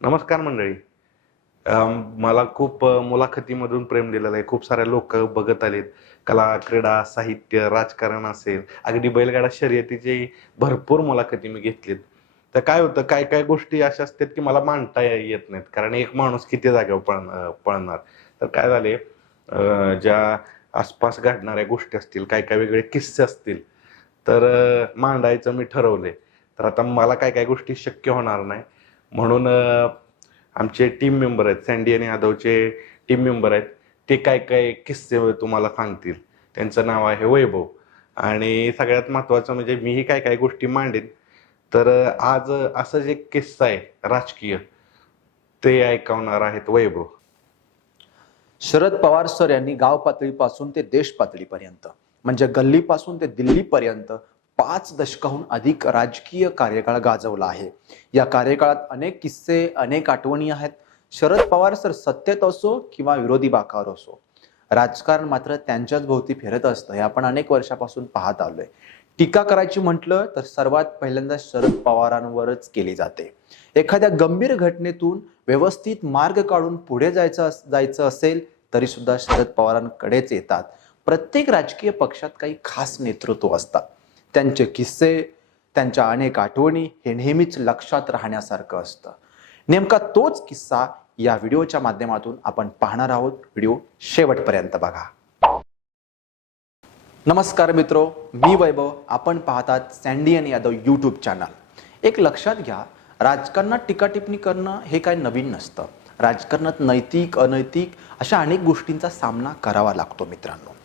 नमस्कार मंडळी. मला खूप मुलाखतीमधून प्रेम दिलेलं आहे. खूप सारे लोक बघत आलेत. कला क्रीडा साहित्य राजकारण असेल अगदी बैलगाडा शर्यतीचे भरपूर मुलाखती मी घेतलीत. तर काय होतं काय काय गोष्टी अशा असतात की मला मांडता येत नाहीत. कारण एक माणूस किती जागेवर पळ पळणार? तर काय झाले ज्या आसपास घडणाऱ्या गोष्टी असतील काय काय वेगळे किस्से असतील तर मांडायचं मी ठरवले तर आता मला काय काय गोष्टी शक्य होणार नाही. म्हणून आमचे टीम मेंबर आहेत सँडी आणि यादवचे टीम मेंबर आहेत ते काय काय किस्से तुम्हाला सांगतील? त्यांचं नाव आहे वैभव. आणि सगळ्यात महत्त्वाचं म्हणजे मीही काय काय गोष्टी मांडेन. तर आज असं जे किस्सा आहे राजकीय ते ऐकवणार आहेत वैभव. शरद पवार सर यांनी गाव पातळीपासून ते देश पातळीपर्यंत म्हणजे गल्लीपासून ते दिल्लीपर्यंत पाच दशकाहून अधिक राजकीय कार्यकाळ गाजवला आहे. या कार्यकाळात अनेक किस्से अनेक आठवणी आहेत. शरद पवार सर सत्तेत असो किंवा विरोधी बाकावर असो राजकारण मात्र त्यांच्याच भोवती फिरत असतं हे आपण अनेक वर्षापासून पाहत आलोय. टीका करायची म्हटलं तर सर्वात पहिल्यांदा शरद पवारांवरच केली जाते. एखाद्या गंभीर घटनेतून व्यवस्थित मार्ग काढून पुढे जायचं जायचं असेल तरी सुद्धा शरद पवारांकडेच येतात. प्रत्येक राजकीय पक्षात काही खास नेतृत्व असतात. त्यांचे किस्से त्यांच्या अनेक आठवणी हे नेहमीच लक्षात राहण्यासारखं असतं. नेमका तोच किस्सा या व्हिडिओच्या माध्यमातून आपण पाहणार आहोत. व्हिडिओ शेवटपर्यंत बघा. नमस्कार मित्रो मी वैभव. आपण पाहतात सँडियन यादव यूट्यूब चॅनल एक लक्षात घ्या राजकारणात टीका टिप्पणी करणं हे काय नवीन नसतं. राजकारणात नैतिक अनैतिक अशा अनेक गोष्टींचा सामना करावा लागतो मित्रांनो.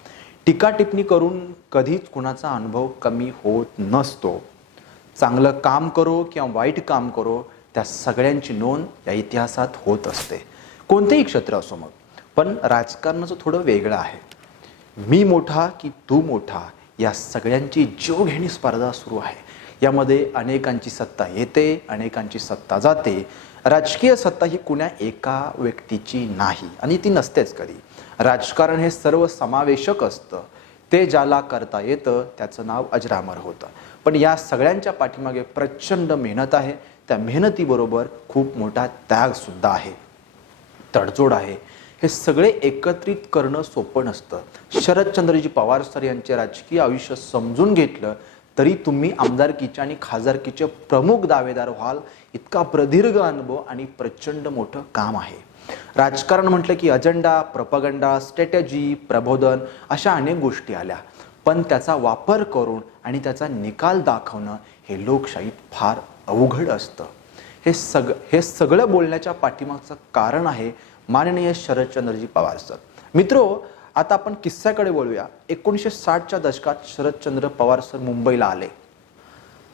टीका टिप्पणी करून कधीच कुणाचा अनुभव कमी होत नसतो. चांगलं काम करो किंवा वाईट काम करो त्या सगळ्यांची नोंद या इतिहासात होत असते. कोणतेही क्षेत्र असो मग पण राजकारणाचं थोडं वेगळं आहे. मी मोठा की तू मोठा या सगळ्यांची जीवघेणी स्पर्धा सुरू आहे. यामध्ये अनेकांची सत्ता येते अनेकांची सत्ता जाते. राजकीय सत्ता ही कुण्या एका व्यक्तीची नाही आणि ती नसतेच कधी. राजकारण हे सर्व समावेशक असतं. ते ज्याला करता येतं त्याचं नाव अजरामर होतं. पण या सगळ्यांच्या पाठीमागे प्रचंड मेहनत आहे. त्या मेहनतीबरोबर खूप मोठा त्यागसुद्धा आहे. तडजोड आहे. हे सगळे एकत्रित करणं सोपं नसतं. शरदचंद्रजी पवार सर यांचे राजकीय आयुष्य समजून घेतलं तरी तुम्ही आमदारकीचे आणि खासदारकीचे प्रमुख दावेदार व्हाल इतका प्रदीर्घ अनुभव आणि प्रचंड मोठं काम आहे. राजकारण म्हटलं की अजेंडा प्रपगंडा स्ट्रॅटेजी प्रबोधन अशा अनेक गोष्टी आल्या. पण त्याचा वापर करून आणि त्याचा निकाल दाखवणं हे लोकशाहीत फार अवघड असतं. हे सग हे सगळं बोलण्याच्या पाठीमागचं कारण आहे माननीय शरदचंद्रजी पवार सर मित्रो आता आपण किस्स्याकडे वळूया. एकोणीसशे साठच्या दशकात शरदचंद्र पवार सर मुंबईला आले.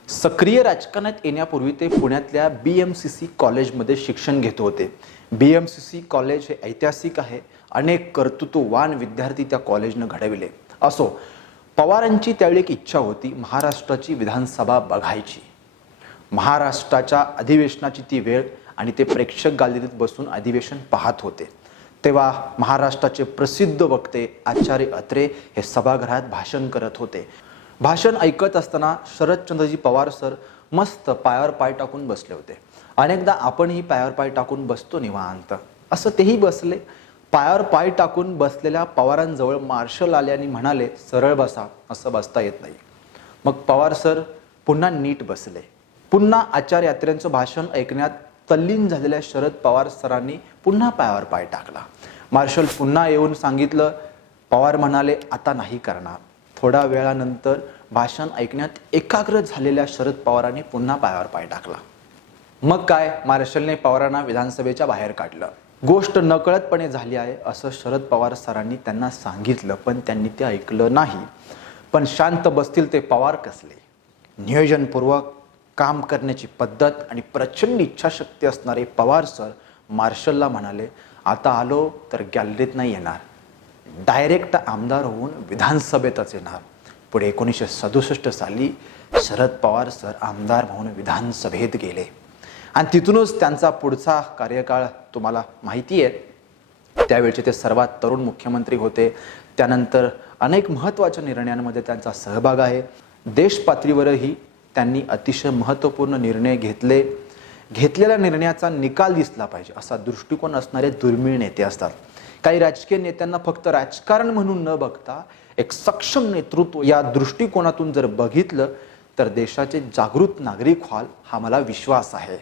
सक्रिय राजकारणात येण्यापूर्वी ते पुण्यातल्या बी एम सी सी कॉलेजमध्ये शिक्षण घेत होते. B M C C college हे ऐतिहासिक आहे. अनेक कर्तृत्ववान विद्यार्थी त्या कॉलेजनं घडविले. असो पवारांची त्यावेळी एक इच्छा होती महाराष्ट्राची विधानसभा बघायची. महाराष्ट्राच्या अधिवेशनाची ती वेळ आणि ते प्रेक्षक गॅलरीत बसून अधिवेशन पाहत होते. तेव्हा महाराष्ट्राचे प्रसिद्ध वक्ते आचार्य अत्रे हे सभागृहात भाषण करत होते. भाषण ऐकत असताना शरदचंद्रजी पवार सर मस्त पायावर पाय टाकून बसले होते. अनेकदा आपणही पायावर पाय टाकून बसतो निवांत. असं तेही बसले. पायावर पाय टाकून बसलेल्या पवारांजवळ मार्शल आले आणि म्हणाले सरळ बसा असं बसता येत नाही. मग पवार सर पुन्हा नीट बसले. पुन्हा आचार्य यात्रेंचं भाषण ऐकण्यात तल्लीन झालेल्या शरद पवार सरांनी पुन्हा पायावर पाय टाकला. मार्शल पुन्हा येऊन सांगितलं पवार म्हणाले आता नाही करणार. थोड्या वेळानंतर भाषण ऐकण्यात एकाग्र झालेल्या शरद पवारांनी पुन्हा पायावर पाय टाकला. मग काय? मार्शलने पवारांना विधानसभेच्या बाहेर काढलं. गोष्ट नकळतपणे झाली आहे असं शरद पवार सरांनी त्यांना सांगितलं पण त्यांनी ते ऐकलं नाही. पण शांत बसतील ते पवार कसले? नियोजनपूर्वक काम करण्याची पद्धत आणि प्रचंड इच्छाशक्ती असणारे पवार सर मार्शलला म्हणाले आता आलो तर गॅलरीत नाही येणार. डायरेक्ट आमदार होऊन विधानसभेतच येणार. पुढे एकोणीसशे सदुसष्ट साली शरद पवार सर आमदार म्हणून विधानसभेत गेले. आणि तिथूनच त्यांचा पुढचा कार्यकाळ तुम्हाला माहिती आहे. त्यावेळचे ते सर्वात तरुण मुख्यमंत्री होते. त्यानंतर अनेक महत्त्वाच्या निर्णयांमध्ये त्यांचा सहभाग आहे. देशपातळीवरही त्यांनी अतिशय महत्त्वपूर्ण निर्णय घेतले. घेतलेल्या निर्णयाचा निकाल दिसला पाहिजे असा दृष्टिकोन असणारे दुर्मिळ नेते असतात. काही राजकीय नेत्यांना फक्त राजकारण म्हणून न बघता एक सक्षम नेतृत्व या दृष्टिकोनातून जर बघितलं तर देशाचे जागृत नागरिक व्हाल हा मला विश्वास आहे.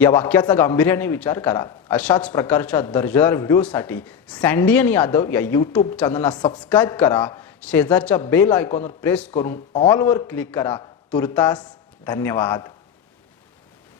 या वाक्याचा गांभीर्याने विचार करा. अशाच प्रकारच्या दर्जेदार व्हिडिओसाठी सँडियन यादव या यूट्यूब चॅनलला सबस्क्राईब करा. शेजारच्या बेल आयकॉनवर प्रेस करून ऑलवर क्लिक करा. तुर्तास धन्यवाद.